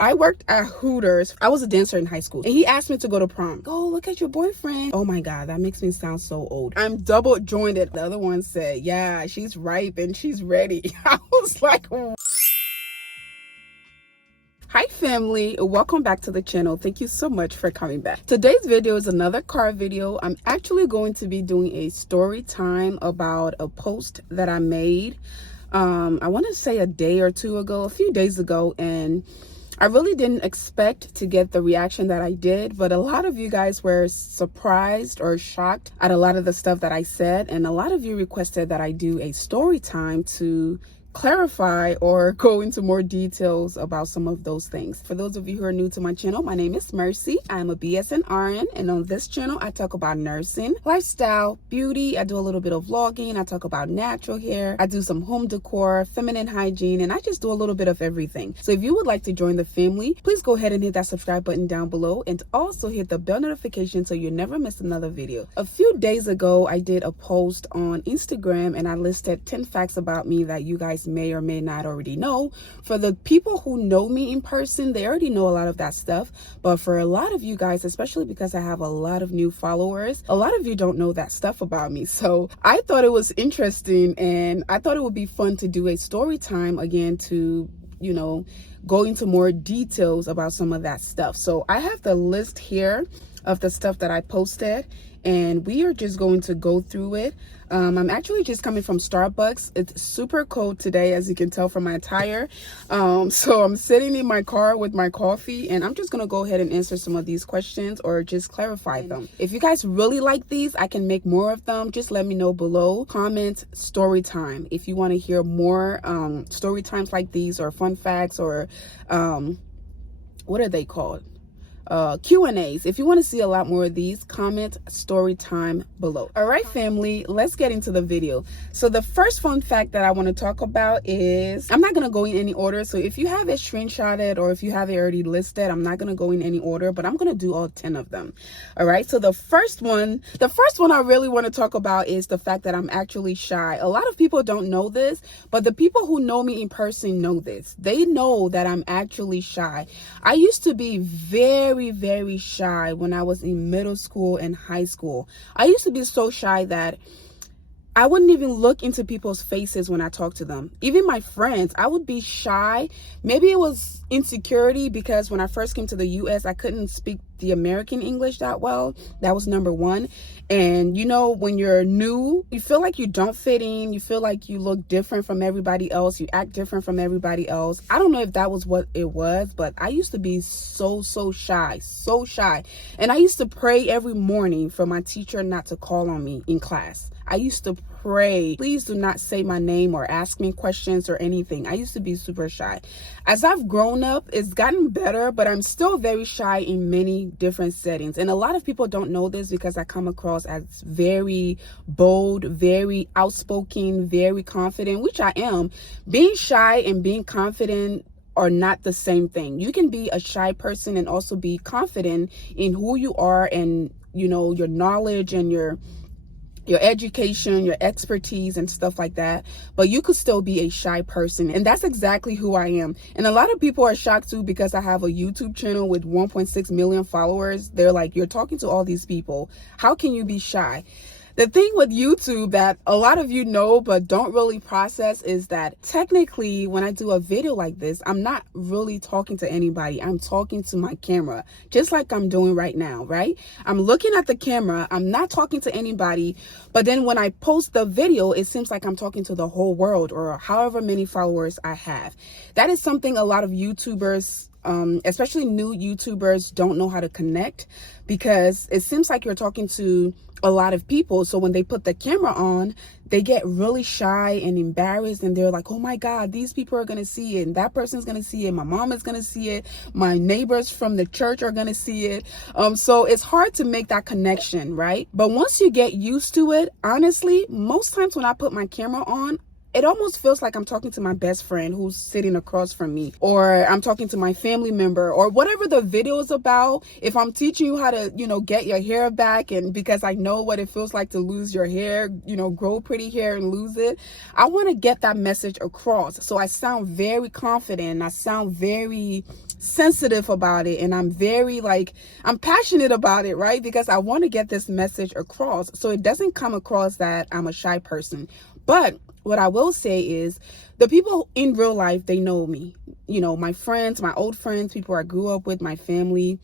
I worked at Hooters. I was a dancer in high school and he asked me to go to prom. Go look at your boyfriend. Oh my God, that makes me sound so old. I'm double jointed. The other one said, yeah, she's ripe and she's ready. I was like, hi family, welcome back to the channel. Thank you so much for coming back. Today's video is another car video. I'm actually going to be doing a story time about a post that I made I want to say a day or two ago, a few days ago, and I really didn't expect to get the reaction that I did, but a lot of you guys were surprised or shocked at a lot of the stuff that I said, and a lot of you requested that I do a story time to clarify or go into more details about some of those things. For those of you who are new to my channel, my name is Mercy. I'm a BSN RN, and on this channel I talk about nursing, lifestyle, beauty. I do a little bit of vlogging. I talk about natural hair. I do some home decor, feminine hygiene, and I just do a little bit of everything. So if you would like to join the family, please go ahead and hit that subscribe button down below, and also hit the bell notification so you never miss another video. A few days ago I did a post on Instagram and I listed 10 facts about me that you guys may or may not already know. For the people who know me in person, they already know a lot of that stuff, but for a lot of you guys, especially because I have a lot of new followers, a lot of you don't know that stuff about me. So I thought it was interesting, and I thought it would be fun to do a story time again to, you know, go into more details about some of that stuff. So I have the list here of the stuff that I posted, and we are just going to go through it. I'm actually just coming from Starbucks. It's super cold today, as you can tell from my attire. So I'm sitting in my car with my coffee, and I'm just gonna go ahead and answer some of these questions or just clarify them. If you guys really like these, I can make more of them. Just let me know below. Comment story time if you want to hear more story times like these, or fun facts, or what are they called? Q&As. If you want to see a lot more of these, comment story time below. All right, family, let's get into the video. So the first fun fact that I want to talk about is, I'm not going to go in any order. So if you have it screenshotted or if you have it already listed, I'm not going to go in any order, but I'm going to do all 10 of them. All right. So the first one I really want to talk about is the fact that I'm actually shy. A lot of people don't know this, but the people who know me in person know this. They know that I'm actually shy. I used to be very shy when I was in middle school and high school. I used to be so shy that I wouldn't even look into people's faces when I talked to them. Even my friends, I would be shy. Maybe it was insecurity because when I first came to the US, I couldn't speak the American English that well. That was number one. And you know, when you're new, you feel like you don't fit in. You feel like you look different from everybody else. You act different from everybody else. I don't know if that was what it was, but I used to be so shy. And I used to pray every morning for my teacher not to call on me in class. I used to pray, please do not say my name or ask me questions or anything. I used to be super shy. As I've grown up, it's gotten better, but I'm still very shy in many different settings. And a lot of people don't know this because I come across as very bold, very outspoken, very confident, which I am. Being shy and being confident are not the same thing. You can be a shy person and also be confident in who you are and, you know, your knowledge and your education, your expertise and stuff like that, but you could still be a shy person, and that's exactly who I am. And a lot of people are shocked too because I have a YouTube channel with 1.6 million followers. They're like, you're talking to all these people, how can you be shy? The thing with YouTube that a lot of you know but don't really process is that technically when I do a video like this, I'm not really talking to anybody. I'm talking to my camera, just like I'm doing right now, right? I'm looking at the camera. I'm not talking to anybody. But then when I post the video, it seems like I'm talking to the whole world or however many followers I have. That is something a lot of YouTubers, especially new YouTubers, don't know how to connect, because it seems like you're talking to a lot of people. So when they put the camera on, they get really shy and embarrassed, and they're like, oh my God, these people are going to see it, and that person's going to see it, my mom is going to see it, my neighbors from the church are going to see it. So it's hard to make that connection, right? But once you get used to it, honestly, most times when I put my camera on, it almost feels like I'm talking to my best friend who's sitting across from me, or I'm talking to my family member, or whatever the video is about. If I'm teaching you how to, you know, get your hair back, and because I know what it feels like to lose your hair, you know, grow pretty hair and lose it, I want to get that message across. So I sound very confident. I sound very sensitive about it, and I'm very like, I'm passionate about it, right? Because I want to get this message across, so it doesn't come across that I'm a shy person. But what I will say is, the people in real life, they know me. You know, my friends, my old friends, people I grew up with, my family,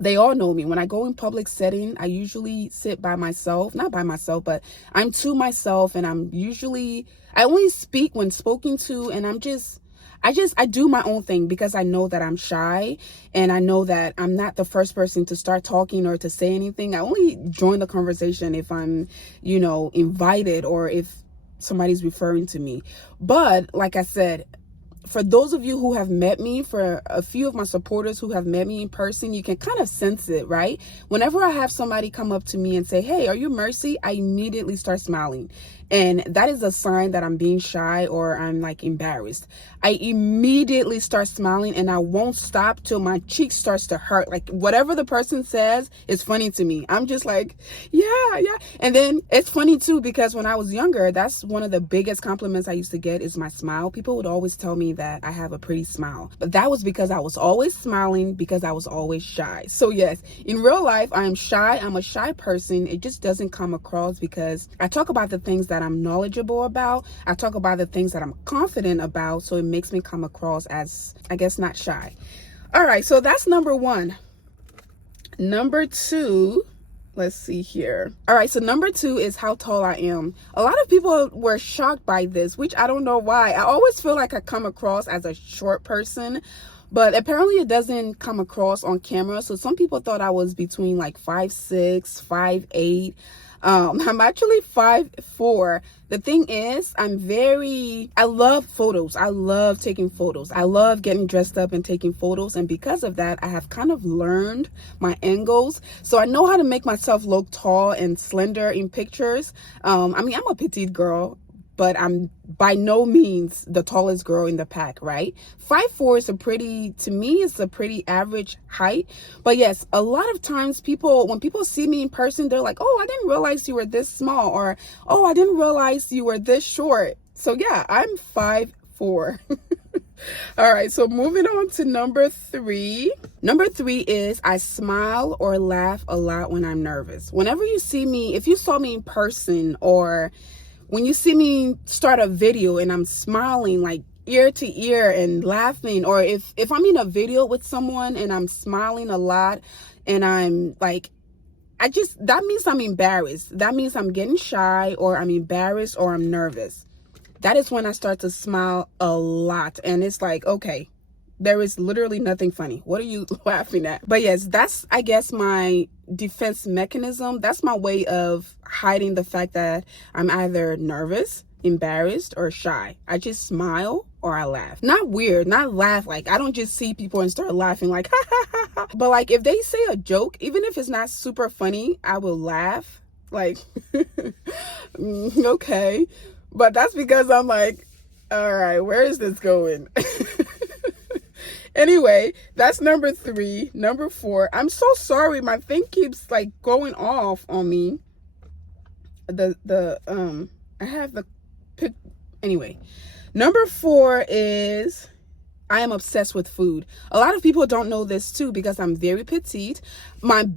they all know me. When I go in public setting, I usually sit by myself, not by myself, but I'm to myself, and I only speak when spoken to, and I do my own thing because I know that I'm shy, and I know that I'm not the first person to start talking or to say anything. I only join the conversation if I'm, you know, invited, or if somebody's referring to me. But like I said, for those of you who have met me, for a few of my supporters who have met me in person, you can kind of sense it, right? Whenever I have somebody come up to me and say, "Hey, are you Mercy?" I immediately start smiling. And that is a sign that I'm being shy or I'm like embarrassed. I immediately start smiling, and I won't stop till my cheek starts to hurt. Like whatever the person says is funny to me. I'm just like, yeah. And then it's funny too, because when I was younger, that's one of the biggest compliments I used to get is my smile. People would always tell me that I have a pretty smile, but that was because I was always smiling, because I was always shy. So yes, in real life, I am shy. I'm a shy person. It just doesn't come across because I talk about the things that I'm knowledgeable about. I talk about the things that I'm confident about. So it makes me come across as, I guess, not shy. All right, so that's number one. Number two, let's see here. All right, so number two is how tall I am. A lot of people were shocked by this, which I don't know why. I always feel like I come across as a short person, but apparently it doesn't come across on camera. So some people thought I was between like 5'6", 5'8". I'm actually 5'4". The thing is, I love photos. I love taking photos. I love getting dressed up and taking photos. And because of that, I have kind of learned my angles. So I know how to make myself look tall and slender in pictures. I mean, I'm a petite girl, but I'm by no means the tallest girl in the pack, right? 5'4" is to me, it's a pretty average height. But yes, a lot of times when people see me in person, they're like, "Oh, I didn't realize you were this small," or, "Oh, I didn't realize you were this short." So yeah, I'm 5'4". All right, so moving on to number three. Number three is I smile or laugh a lot when I'm nervous. Whenever you see me, if you saw me in person, or when you see me start a video and I'm smiling like ear to ear and laughing, or if I'm in a video with someone and I'm smiling a lot and I'm like, that means I'm embarrassed. That means I'm getting shy, or I'm embarrassed, or I'm nervous. That is when I start to smile a lot. And it's like, okay, there is literally nothing funny. What are you laughing at? But yes, that's, I guess, my defense mechanism. That's my way of hiding the fact that I'm either nervous, embarrassed, or shy. I just smile or I laugh. Not weird, not laugh like, I don't just see people and start laughing like, ha ha ha ha. But like, if they say a joke, even if it's not super funny, I will laugh like, okay. But that's because I'm like, all right, where is this going? Anyway, that's number three. Number four, I'm so sorry, my thing keeps like going off on me. I have the pic. Anyway, number four is I am obsessed with food. A lot of people don't know this too, because I'm very petite. My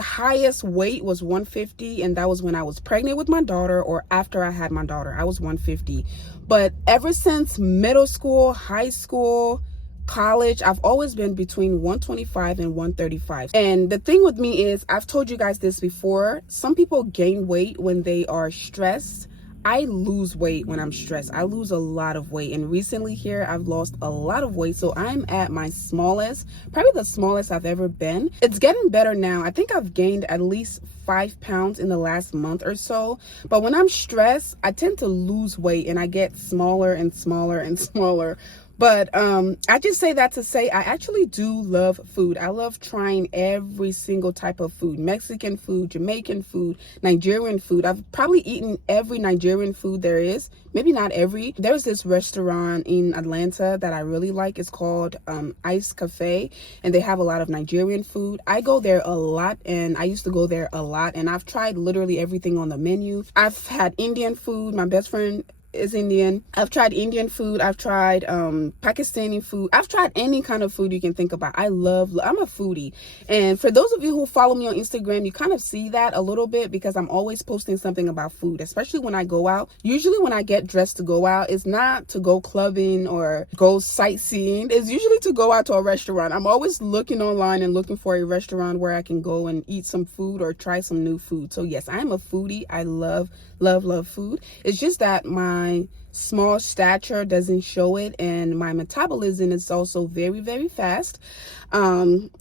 highest weight was 150, and that was when I was pregnant with my daughter, or after I had my daughter. I was 150. But ever since middle school, high school, college, I've always been between 125 and 135. And the thing with me is, I've told you guys this before, some people gain weight when they are stressed. I lose weight when I'm stressed. I lose a lot of weight, and recently here I've lost a lot of weight. So I'm at my smallest, probably the smallest I've ever been. It's getting better now. I think I've gained at least 5 pounds in the last month or so. But when I'm stressed, I tend to lose weight and I get smaller and smaller and smaller. But I just say that to say I actually do love food. I love trying every single type of food. Mexican food, Jamaican food, Nigerian food. I've probably eaten every Nigerian food there is. Maybe not every. There's this restaurant in Atlanta that I really like. It's called Ice Cafe, and they have a lot of Nigerian food. I go there a lot, and I used to go there a lot, and I've tried literally everything on the menu. I've had Indian food. My best friend is Indian. I've tried Indian food. I've tried Pakistani food. I've tried any kind of food you can think about. I'm a foodie. And for those of you who follow me on Instagram, you kind of see that a little bit because I'm always posting something about food, especially when I go out. Usually when I get dressed to go out, it's not to go clubbing or go sightseeing. It's usually to go out to a restaurant. I'm always looking online and looking for a restaurant where I can go and eat some food or try some new food. So yes, I'm a foodie. I love food. It's just that my small stature doesn't show it, and my metabolism is also very fast,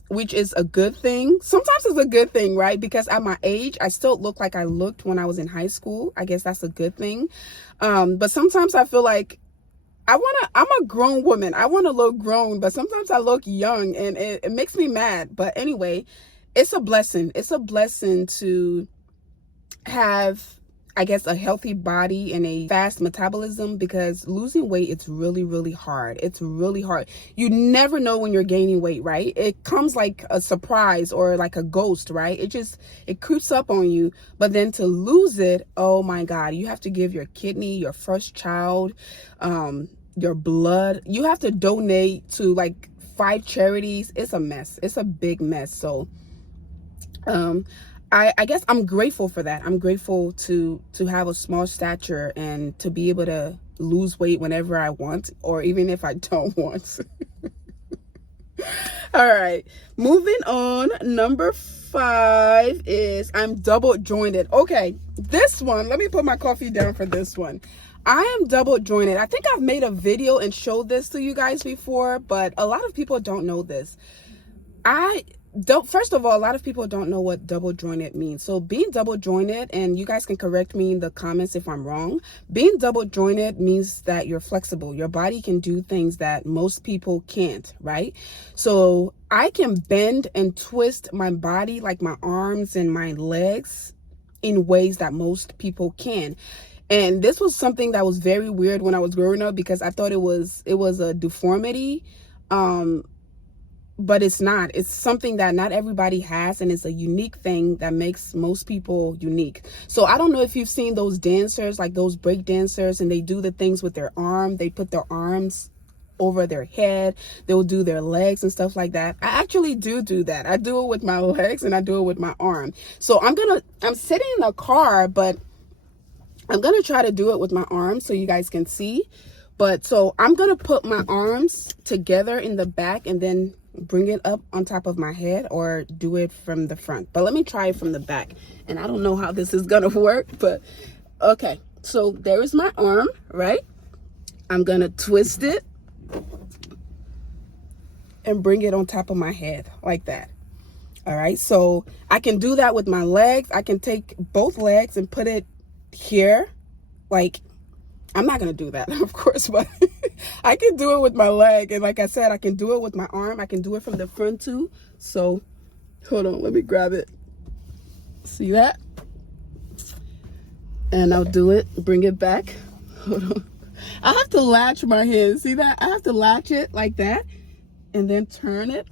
which is a good thing. Sometimes it's a good thing, right? Because at my age, I still look like I looked when I was in high school. I guess that's a good thing. But sometimes I feel like I'm a grown woman. I want to look grown, but sometimes I look young, and it makes me mad. But anyway, it's a blessing. It's a blessing to have, I guess, a healthy body and a fast metabolism, because losing weight, it's really hard. It's really hard. You never know when you're gaining weight, right? It comes like a surprise or like a ghost, right? It creeps up on you. But then to lose it, oh my God, you have to give your kidney, your first child, your blood. You have to donate to like 5 charities. It's a mess. It's a big mess. So, I guess I'm grateful for that. I'm grateful to have a small stature and to be able to lose weight whenever I want, or even if I don't want. All right, moving on. Number 5 is I'm double jointed. Okay, this one, let me put my coffee down for this one. I am double jointed. I think I've made a video and showed this to you guys before, but a lot of people don't know this. First of all, a lot of people don't know what double jointed means. So being double jointed, and you guys can correct me in the comments if I'm wrong, being double jointed means that you're flexible. Your body can do things that most people can't, right? So I can bend and twist my body, like my arms and my legs, in ways that most people can. And this was something that was very weird when I was growing up, because I thought it was a deformity. But it's not. It's something that not everybody has, and it's a unique thing that makes most people unique. So I don't know if you've seen those dancers, like those break dancers, and they do the things with their arm. They put their arms over their head. They'll do their legs and stuff like that. I actually do that. I do it with my legs and I do it with my arm. So I'm sitting in the car, but I'm going to try to do it with my arms so you guys can see. But so I'm going to put my arms together in the back and then bring it up on top of my head, or do it from the front. But let me try it from the back. And I don't know how this is going to work, but okay. So there is my arm, right? I'm going to twist it and bring it on top of my head like that. All right. So I can do that with my legs. I can take both legs and put it here. Like, I'm not going to do that, of course, but I can do it with my leg. And like I said, I can do it with my arm. I can do it from the front too. So hold on, let me grab it. See that? And I'll do it, bring it back. Hold on. I have to latch my hand. See that? I have to latch it like that and then turn it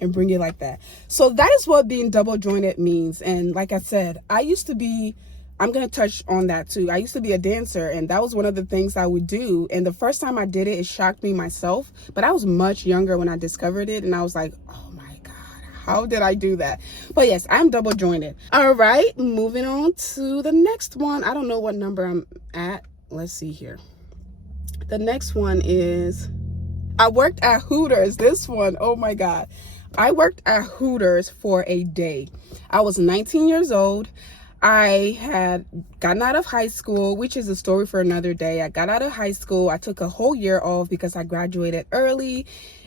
and bring it like that. So that is what being double jointed means. And like I said, I'm going to touch on that too. I used to be a dancer, and that was one of the things I would do. And the first time I did it, it shocked me myself. But I was much younger when I discovered it, and I was like, oh my God, how did I do that? But yes, I'm double jointed. All right, moving on to the next one. I don't know what number I'm at. Let's see here. The next one is, I worked at Hooters. This one, oh my God. I worked at Hooters for a day. I was 19 years old. I had gotten out of high school, which is a story for another day. I got out of high school. I took a whole year off because I graduated early.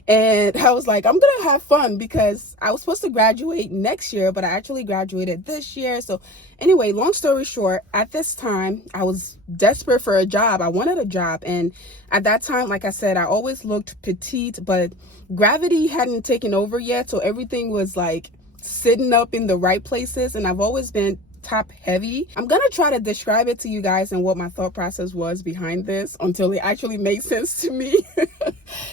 And I was like, I'm going to have fun, because I was supposed to graduate next year, but I actually graduated this year. So anyway, long story short, at this time, I was desperate for a job. I wanted a job. And at that time, like I said, I always looked petite, but gravity hadn't taken over yet. So everything was like sitting up in the right places. And I've always been top heavy. I'm gonna try to describe it to you guys and what my thought process was behind this until it actually makes sense to me.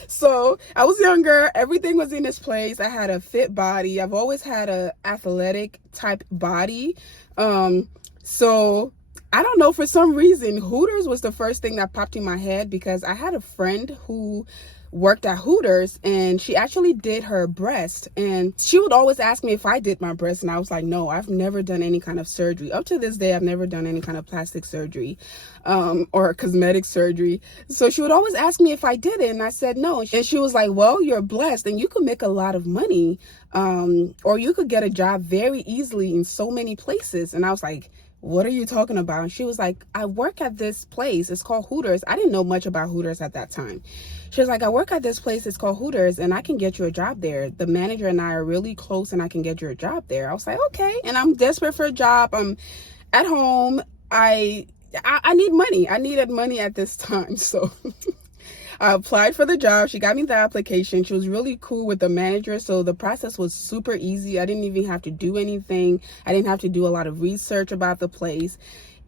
So I was younger, everything was in its place. I had a fit body. I've always had a athletic type body. So I don't know, for some reason, Hooters was the first thing that popped in my head because I had a friend who worked at Hooters and she actually did her breast, and she would always ask me if I did my breast, and I was like, no, I've never done any kind of surgery. Up to this day, I've never done any kind of plastic surgery or cosmetic surgery. So she would always ask me if I did it, and I said no. And she was like, well, you're blessed and you could make a lot of money, or you could get a job very easily in so many places. And I was like, what are you talking about? And she was like, I work at this place. It's called Hooters. I didn't know much about Hooters at that time. She was like, I work at this place. It's called Hooters, and I can get you a job there. The manager and I are really close, and I can get you a job there. I was like, okay. And I'm desperate for a job. I'm at home. I need money. I needed money at this time. So I applied for the job. She got me the application. She was really cool with the manager. So the process was super easy. I didn't even have to do anything. I didn't have to do a lot of research about the place.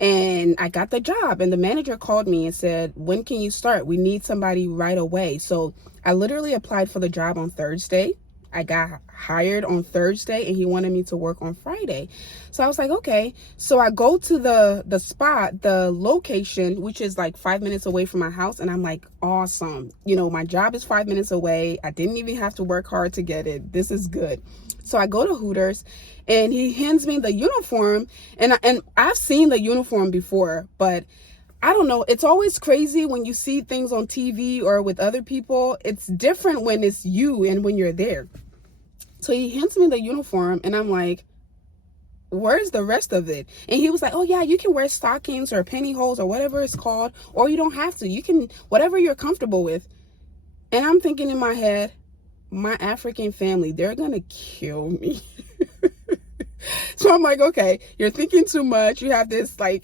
And I got the job, and the manager called me and said, when can you start? We need somebody right away. So I literally applied for the job on Thursday. I got hired on Thursday, and he wanted me to work on Friday. So I was like, okay. So I go to the spot, the location, which is like 5 minutes away from my house. And I'm like, awesome. You know, my job is 5 minutes away. I didn't even have to work hard to get it. This is good. So I go to Hooters, and he hands me the uniform, and I've seen the uniform before, but I don't know. It's always crazy when you see things on TV or with other people. It's different when it's you and when you're there. So he hands me the uniform, and I'm like, where's the rest of it? And he was like, oh yeah, you can wear stockings or pantyhose or whatever it's called, or you don't have to. You can, whatever you're comfortable with. And I'm thinking in my head, my African family, they're gonna kill me. So I'm like, okay, you're thinking too much. You have this like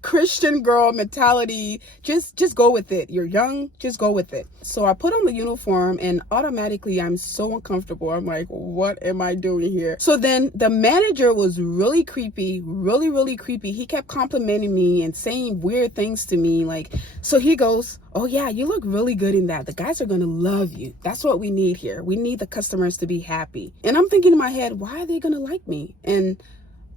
Christian girl mentality. Just go with it. You're young, just go with it. So I put on the uniform, and automatically I'm so uncomfortable. I'm like, what am I doing here? So then the manager was really creepy, really creepy. He kept complimenting me and saying weird things to me. Like, so he goes, oh yeah, you look really good in that. The guys are gonna love you. That's what we need here. We need the customers to be happy. And I'm thinking in my head, why are they gonna like me? And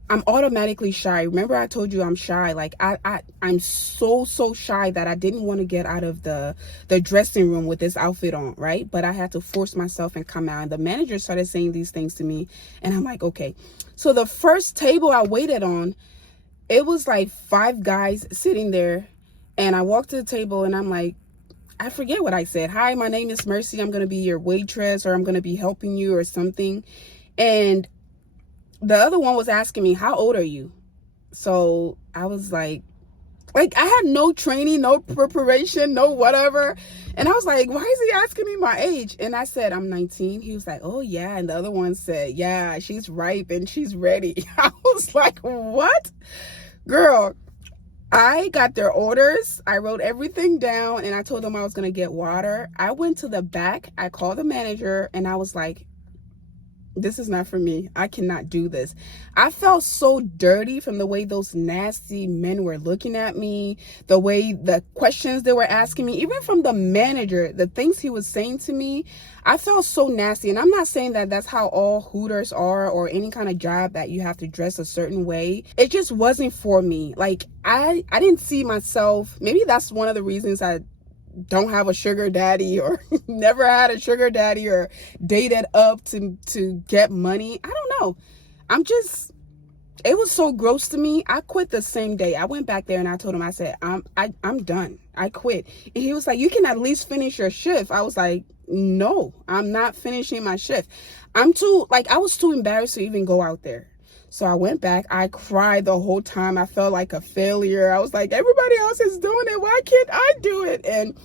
I'm automatically shy. Remember I told you I'm shy. Like I'm so shy that I didn't want to get out of the dressing room with this outfit on, right? But I had to force myself and come out. And the manager started saying these things to me, and I'm like, okay. So the first table I waited on, it was like 5 guys sitting there, and I walked to the table, and I'm like, I forget what I said. Hi, my name is Mercy. I'm gonna be your waitress, or I'm gonna be helping you or something. And the other one was asking me, how old are you? So I was like I had no training, no preparation, no whatever. And I was like, why is he asking me my age? And I said, I'm 19. He was like, oh yeah. And the other one said, yeah, she's ripe and she's ready. I was like, what? Girl, I got their orders. I wrote everything down, and I told them I was going to get water. I went to the back. I called the manager, and I was like, this is not for me. I cannot do this. I felt so dirty from the way those nasty men were looking at me, the way the questions they were asking me, even from the manager, the things he was saying to me. I felt so nasty. And I'm not saying that that's how all Hooters are, or any kind of job that you have to dress a certain way. It just wasn't for me. Like I didn't see myself. Maybe that's one of the reasons I don't have a sugar daddy, or never had a sugar daddy, or dated up to get money. I don't know. It was so gross to me. I quit the same day. I went back there and I told him, I said, I'm done. I quit. And he was like, you can at least finish your shift. I was like, no, I'm not finishing my shift. I was too embarrassed to even go out there. So I went back. I cried the whole time. I felt like a failure. I was like, everybody else is doing it. Why can't I do it? And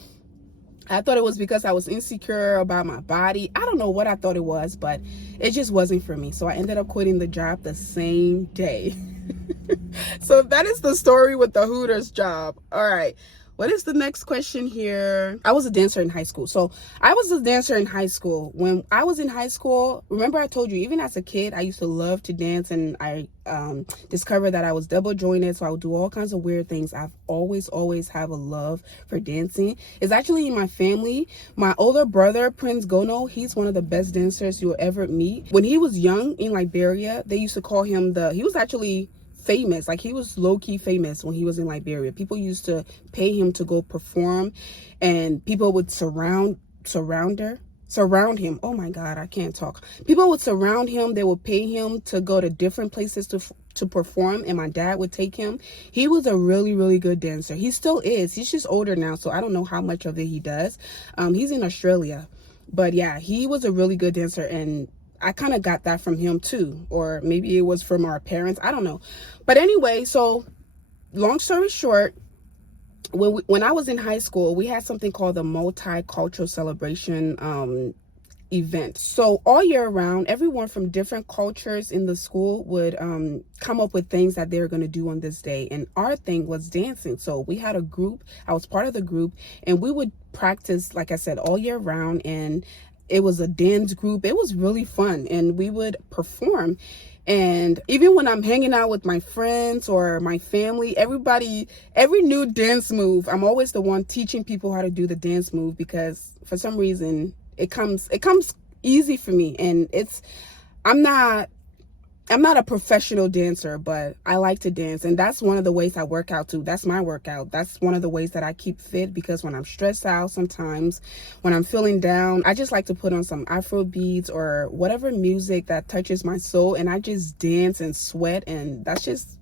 I thought it was because I was insecure about my body. I don't know what I thought it was, but it just wasn't for me. So I ended up quitting the job the same day. So that is the story with the Hooters job. All right. What is the next question here? I was a dancer in high school. So I was a dancer in high school. When I was in high school, remember I told you, even as a kid, I used to love to dance, and I discovered that I was double jointed. So I would do all kinds of weird things. I've always have a love for dancing. It's actually in my family. My older brother, Prince Gono, he's one of the best dancers you'll ever meet. When he was young in Liberia, they used to call him he was actually famous. Like, he was low-key famous when he was in Liberia. People used to pay him to go perform, and people would surround him. Oh my God, I can't talk. People would surround him. They would pay him to go to different places to perform, and my dad would take him. He was a really, really good dancer. He still is. He's just older now, so I don't know how much of it he does. He's in Australia, but yeah, he was a really good dancer, and I kind of got that from him too, or maybe it was from our parents. I don't know. But anyway, so long story short, when I was in high school, we had something called the multicultural celebration event. So all year round, everyone from different cultures in the school would come up with things that they were going to do on this day. And our thing was dancing. So we had a group. I was part of the group, and we would practice, like I said, all year round. And it was a dance group. It was really fun, and we would perform. And even when I'm hanging out with my friends or my family, every new dance move, I'm always the one teaching people how to do the dance move, because for some reason it comes easy for me. And I'm not a professional dancer, but I like to dance, and that's one of the ways I work out too. That's my workout. That's one of the ways that I keep fit, because when I'm stressed out, sometimes when I'm feeling down, I just like to put on some Afro beats or whatever music that touches my soul, and I just dance and sweat, and that's just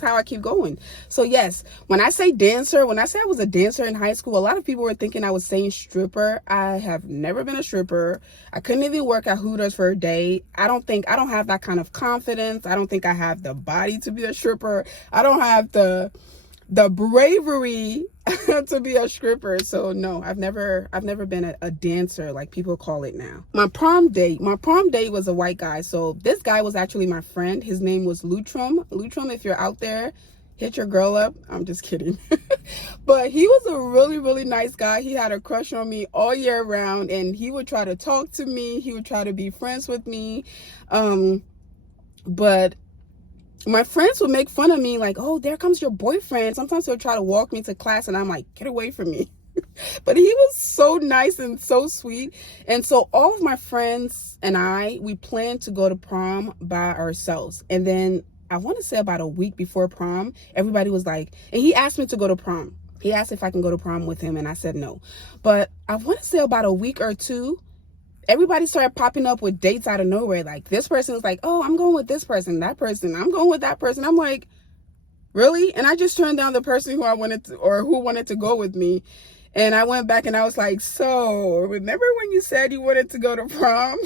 how I keep going. So yes, when I say dancer, when I say I was a dancer in high school, a lot of people were thinking I was saying stripper. I have never been a stripper. I couldn't even work at Hooters for a day. I don't have that kind of confidence. I don't think I have the body to be a stripper. I don't have the bravery to be a stripper. So no, I've never been a dancer like people call it now. My prom date was a white guy. So this guy was actually my friend. His name was Lutrum. Lutrum, if you're out there, hit your girl up. I'm just kidding. But he was a really, really nice guy. He had a crush on me all year round, and he would try to talk to me. He would try to be friends with me. But my friends would make fun of me, like, oh, there comes your boyfriend. Sometimes he'll try to walk me to class, and I'm like, get away from me. But he was so nice and so sweet. And so all of my friends and we planned to go to prom by ourselves. And then I want to say about a week before prom, everybody was like, and he asked me to go to prom. He asked if I can go to prom with him, and I said no. But I want to say about a week or two, everybody started popping up with dates out of nowhere. Like, this person was like, oh, I'm going with this person, that person, I'm going with that person. I'm like, really? And I just turned down the person who wanted to go with me. And I went back and I was like, so remember when you said you wanted to go to prom?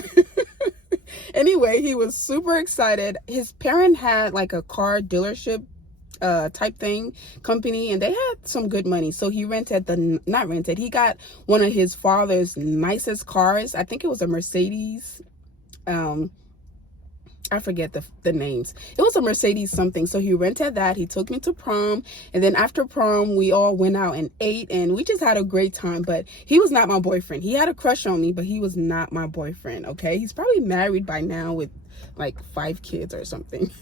Anyway, he was super excited. His parent had like a car dealership type thing company, and they had some good money. So he he got one of his father's nicest cars. I think it was a Mercedes. I forget the names. It was a Mercedes something. So he rented that. He took me to prom, and then after prom we all went out and ate, and we just had a great time. But he was not my boyfriend. He had a crush on me, but he was not my boyfriend. Okay, he's probably married by now with like 5 kids or something.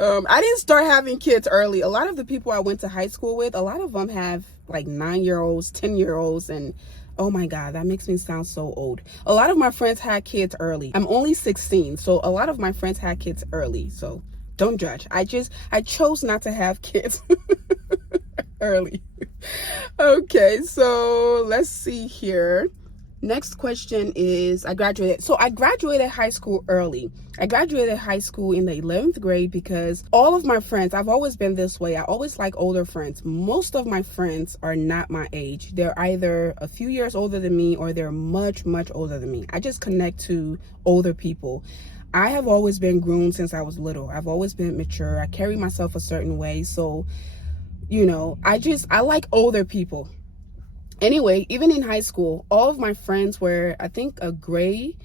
I didn't start having kids early. A lot of the people I went to high school with, a lot of them have like 9-year-olds, 10-year-olds, and oh my God, that makes me sound so old. A lot of my friends had kids early. I'm only 16, so a lot of my friends had kids early. So don't judge. I chose not to have kids early. Okay, so let's see here. Next question is, I graduated high school early. I graduated high school in the 11th grade because all of my friends, I've always been this way. I always like older friends. Most of my friends are not my age. They're either a few years older than me or they're much, much older than me. I just connect to older people. I have always been groomed since I was little. I've always been mature. I carry myself a certain way. So, you know, I like older people. Anyway, even in high school, all of my friends were, I think, a grade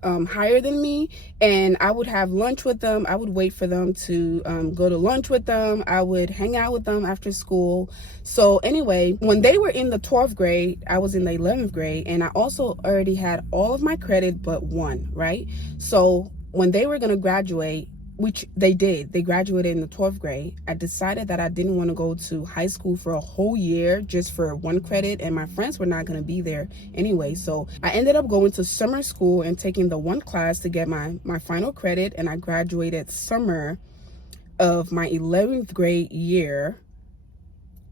higher than me, and I would have lunch with them. I would wait for them to go to lunch with them. I would hang out with them after school. So anyway, when they were in the 12th grade, I was in the 11th grade, and I also already had all of my credit but one, right? So when they were going to graduate, which they did. They graduated in the 12th grade. I decided that I didn't want to go to high school for a whole year just for one credit, and my friends were not going to be there anyway. So I ended up going to summer school and taking the one class to get my final credit, and I graduated summer of my 11th grade year.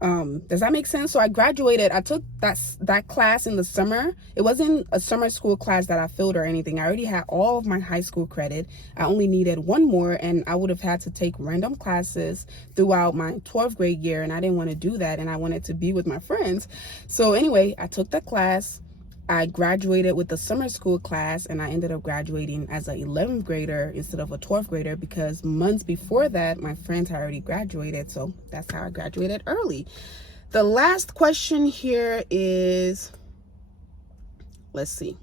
Does that make sense? So I graduated. I took that class in the summer. It wasn't a summer school class that I failed or anything. I already had all of my high school credit. I only needed one more, and I would have had to take random classes throughout my 12th grade year, and I didn't want to do that, and I wanted to be with my friends. So anyway, I took the class. I graduated with the summer school class, and I ended up graduating as an 11th grader instead of a 12th grader because months before that, my friends had already graduated. So that's how I graduated early. The last question here is, let's see.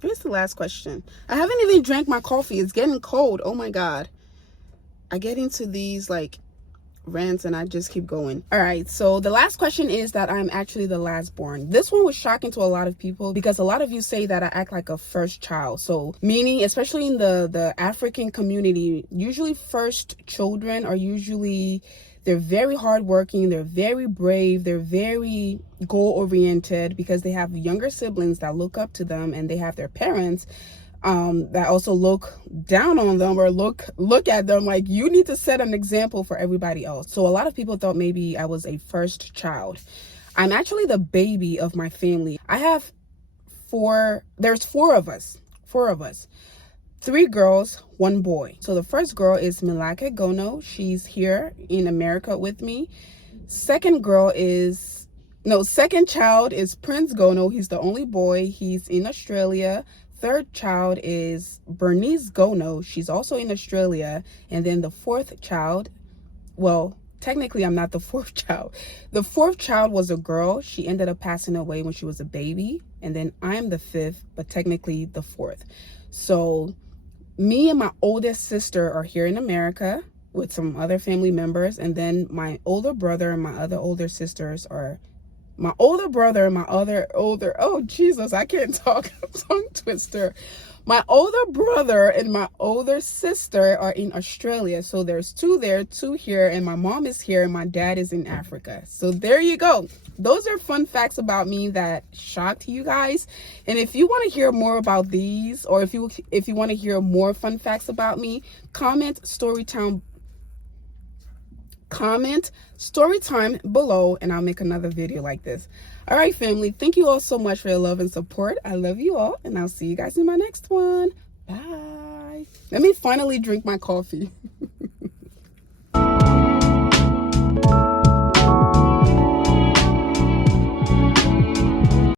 Here's the last question. I haven't even drank my coffee. It's getting cold. Oh my God. I get into these like rants and I just keep going. All right, so the last question is that I'm actually the last born. This one was shocking to a lot of people because a lot of you say that I act like a first child. So meaning, especially in the African community, usually first children are usually, they're very hardworking, they're very brave, they're very goal-oriented because they have younger siblings that look up to them, and they have their parents that also look down on them or look at them like, you need to set an example for everybody else. So a lot of people thought maybe I was a first child. I'm actually the baby of my family. I have there's four of us, 3 girls, 1 boy. So the first girl is Milaka Gono. She's here in America with me. Second child is Prince Gono. He's the only boy. He's in Australia. Third child is Bernice Gono. She's also in Australia. And then the fourth child, well, technically I'm not the fourth child. The fourth child was a girl. She ended up passing away when she was a baby. And then I'm the 5th, but technically the 4th. So me and my oldest sister are here in America with some other family members. And then my older brother and my other older sisters are oh Jesus, I can't talk, tongue twister. My older brother and my older sister are in Australia. So there's 2 there, 2 here, and my mom is here and my dad is in Africa. So there you go. Those are fun facts about me that shocked you guys. And if you want to hear more about these, or if you want to hear more fun facts about me, comment story time below and I'll make another video like this. All right, family, thank you all so much for your love and support. I love you all, and I'll see you guys in my next one. Bye. Let me finally drink my coffee.